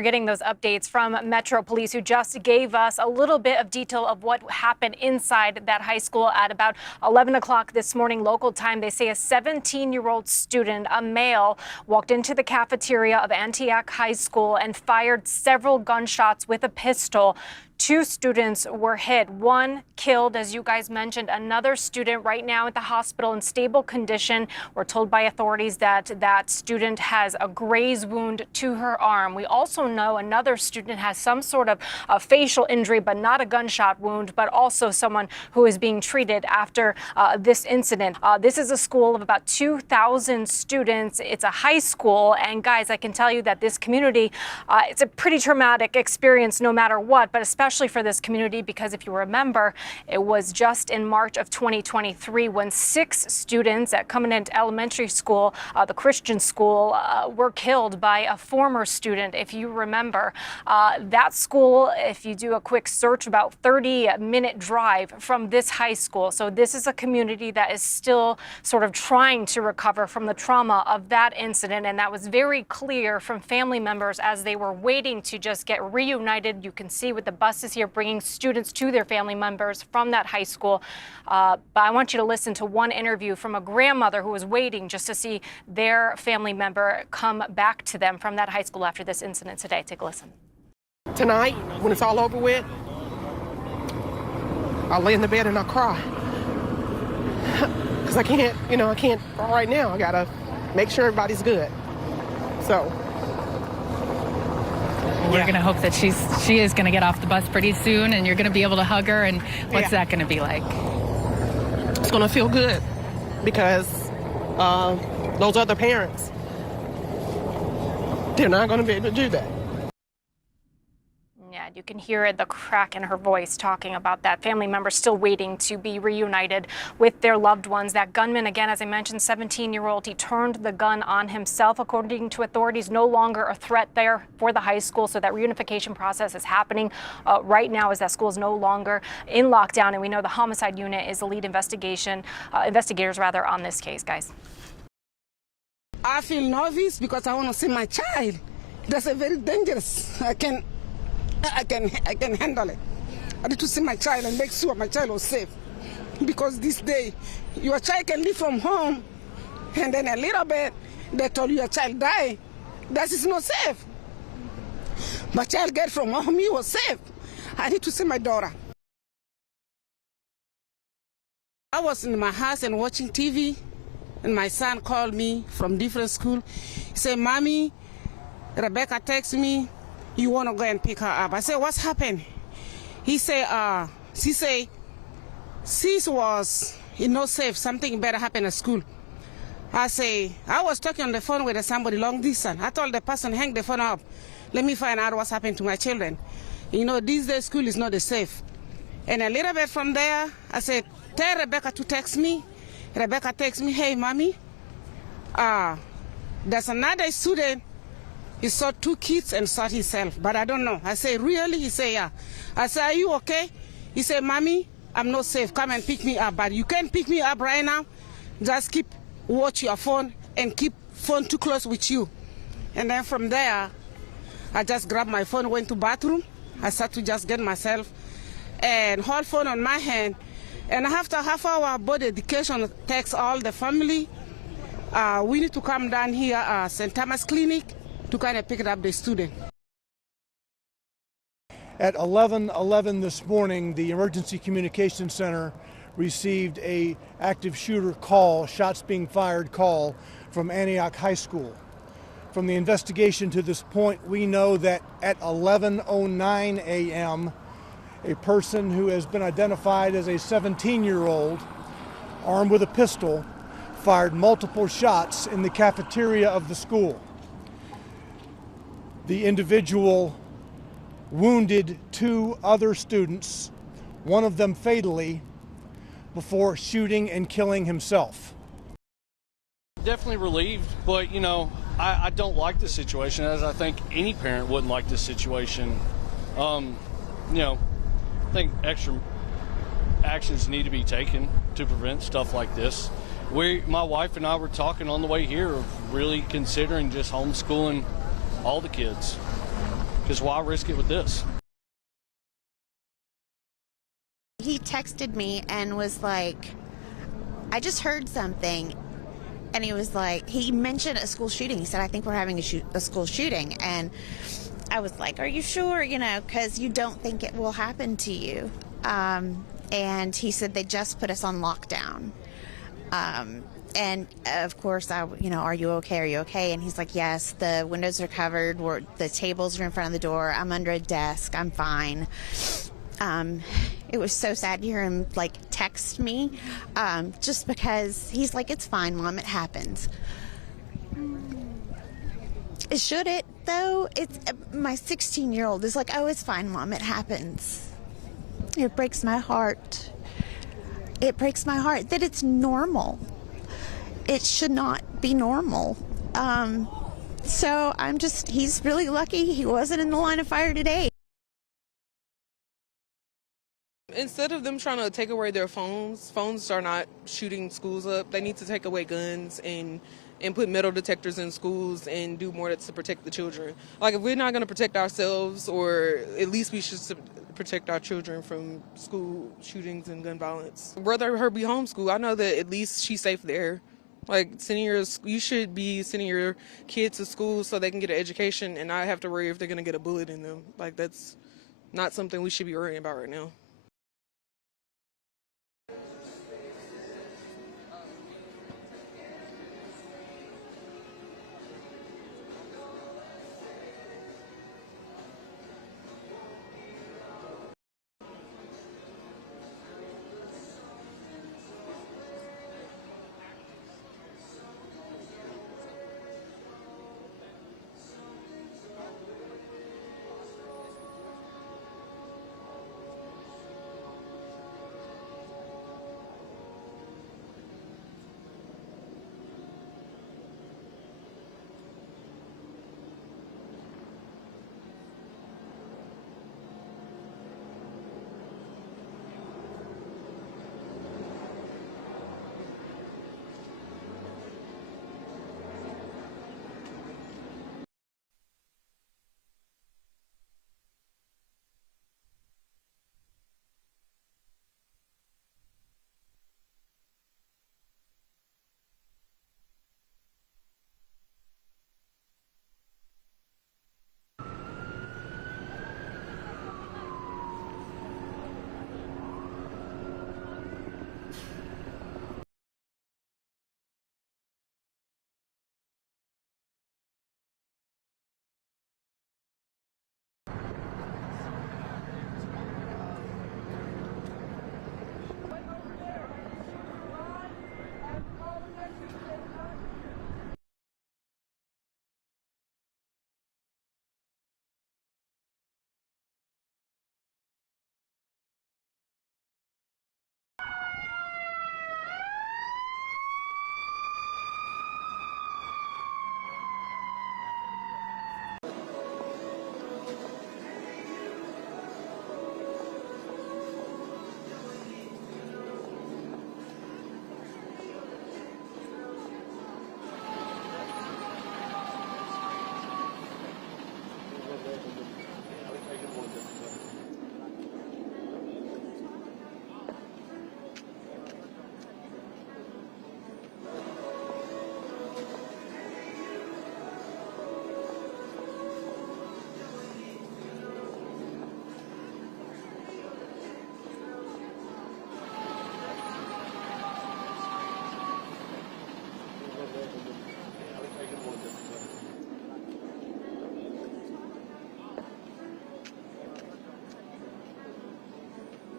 We're getting those updates from Metro Police, who just gave us a little bit of detail of what happened inside that high school at about 11 o'clock this morning local time. They say a 17-year-old student, a male, walked into the cafeteria of Antioch High School and fired several gunshots with a pistol. 2 students were hit, 1 killed, as you guys mentioned. Another student right now at the hospital in stable condition. We're told by authorities that that student has a graze wound to her arm. We also know another student has some sort of facial injury, but not a gunshot wound, but also someone who is being treated after this incident. This is a school of about 2,000 students. It's a high school, and guys, I can tell you that this community, it's a pretty traumatic experience no matter what, but especially for this community, because if you remember, it was just in March of 2023 when 6 students at Covenant Elementary School, the Christian school, were killed by a former student. If you remember, that school, if you do a quick search, about 30-minute drive from this high school. So this is a community that is still sort of trying to recover from the trauma of that incident, and that was very clear from family members as they were waiting to just get reunited. You can see with the buses here bringing students to their family members from that high school. But I want you to listen to one interview from a grandmother who was waiting just to see their family member come back to them from that high school after this incident today. Take a listen. Tonight, when it's all over with, I'll lay in the bed and I'll cry. Because I can't right now. I gotta make sure everybody's good. So we're going to hope that she is going to get off the bus pretty soon, and you're going to be able to hug her. And what's that going to be like? It's going to feel good because those other parents, they're not going to be able to do that. Yeah, you can hear the crack in her voice talking about that. Family members still waiting to be reunited with their loved ones. That gunman, again, as I mentioned, 17-year-old, he turned the gun on himself. According to authorities, no longer a threat there for the high school. So that reunification process is happening right now as that school is no longer in lockdown. And we know the homicide unit is the lead investigators on this case, guys. I feel nervous because I want to see my child. That's a very dangerous. I can handle it. I need to see my child and make sure my child was safe. Because this day, your child can leave from home, and then a little bit, they told you your child died. That is not safe. My child get from home, he was safe. I need to see my daughter. I was in my house and watching TV, and my son called me from different school. He said, "Mommy, Rebecca texted me, you want to go and pick her up." I said, "What's happened?" He said, sis was not safe. Something better happened at school. I was talking on the phone with somebody long distance. I told the person, hang the phone up. Let me find out what's happened to my children. You know, these days school is not safe. And a little bit from there, I said, tell Rebecca to text me. Rebecca texts me, "Hey, Mommy, there's another student. He saw 2 kids and shot himself, but I don't know." I say, "Really?" He say, "Yeah." I say, "Are you okay?" He said, "Mommy, I'm not safe. Come and pick me up." But you can't pick me up right now. Just watch your phone and keep phone too close with you. And then from there, I just grabbed my phone, went to bathroom. I started to just get myself and hold phone on my hand. And after half hour, board education takes all the family. We need to come down here, St. Thomas Clinic, to kind of pick up the student. At 11:11 this morning, the Emergency Communications Center received a active shooter call, shots being fired call from Antioch High School. From the investigation to this point, we know that at 11:09 a.m., a person who has been identified as a 17-year-old, armed with a pistol, fired multiple shots in the cafeteria of the school. The individual wounded 2 other students, one of them fatally, before shooting and killing himself. Definitely relieved, but I don't like the situation, as I think any parent wouldn't like this situation. I think extra actions need to be taken to prevent stuff like this. My wife and I were talking on the way here of really considering just homeschooling all the kids. because why risk it with this? He texted me and was like, I just heard something. And he was like, he mentioned a school shooting. He said, I think we're having a school shooting. And I was like, are you sure? You know, because you don't think it will happen to you. And he said they just put us on lockdown. And of course, are you okay? Are you okay? And he's like, yes, the windows are covered. The tables are in front of the door. I'm under a desk. I'm fine. It was so sad to hear him like text me, just because he's like, it's fine, Mom, it happens. Should it though? It's my 16-year-old is like, oh, it's fine, Mom, it happens. It breaks my heart. It breaks my heart that it's normal. It should not be normal. So he's really lucky he wasn't in the line of fire today. Instead of them trying to take away their phones are not shooting schools up. They need to take away guns and put metal detectors in schools and do more to protect the children. Like, if we're not going to protect ourselves, or at least we should protect our children from school shootings and gun violence. Whether her be homeschooled, I know that at least she's safe there. Like, you should be sending your kids to school so they can get an education and not have to worry if they're going to get a bullet in them. Like, that's not something we should be worrying about right now.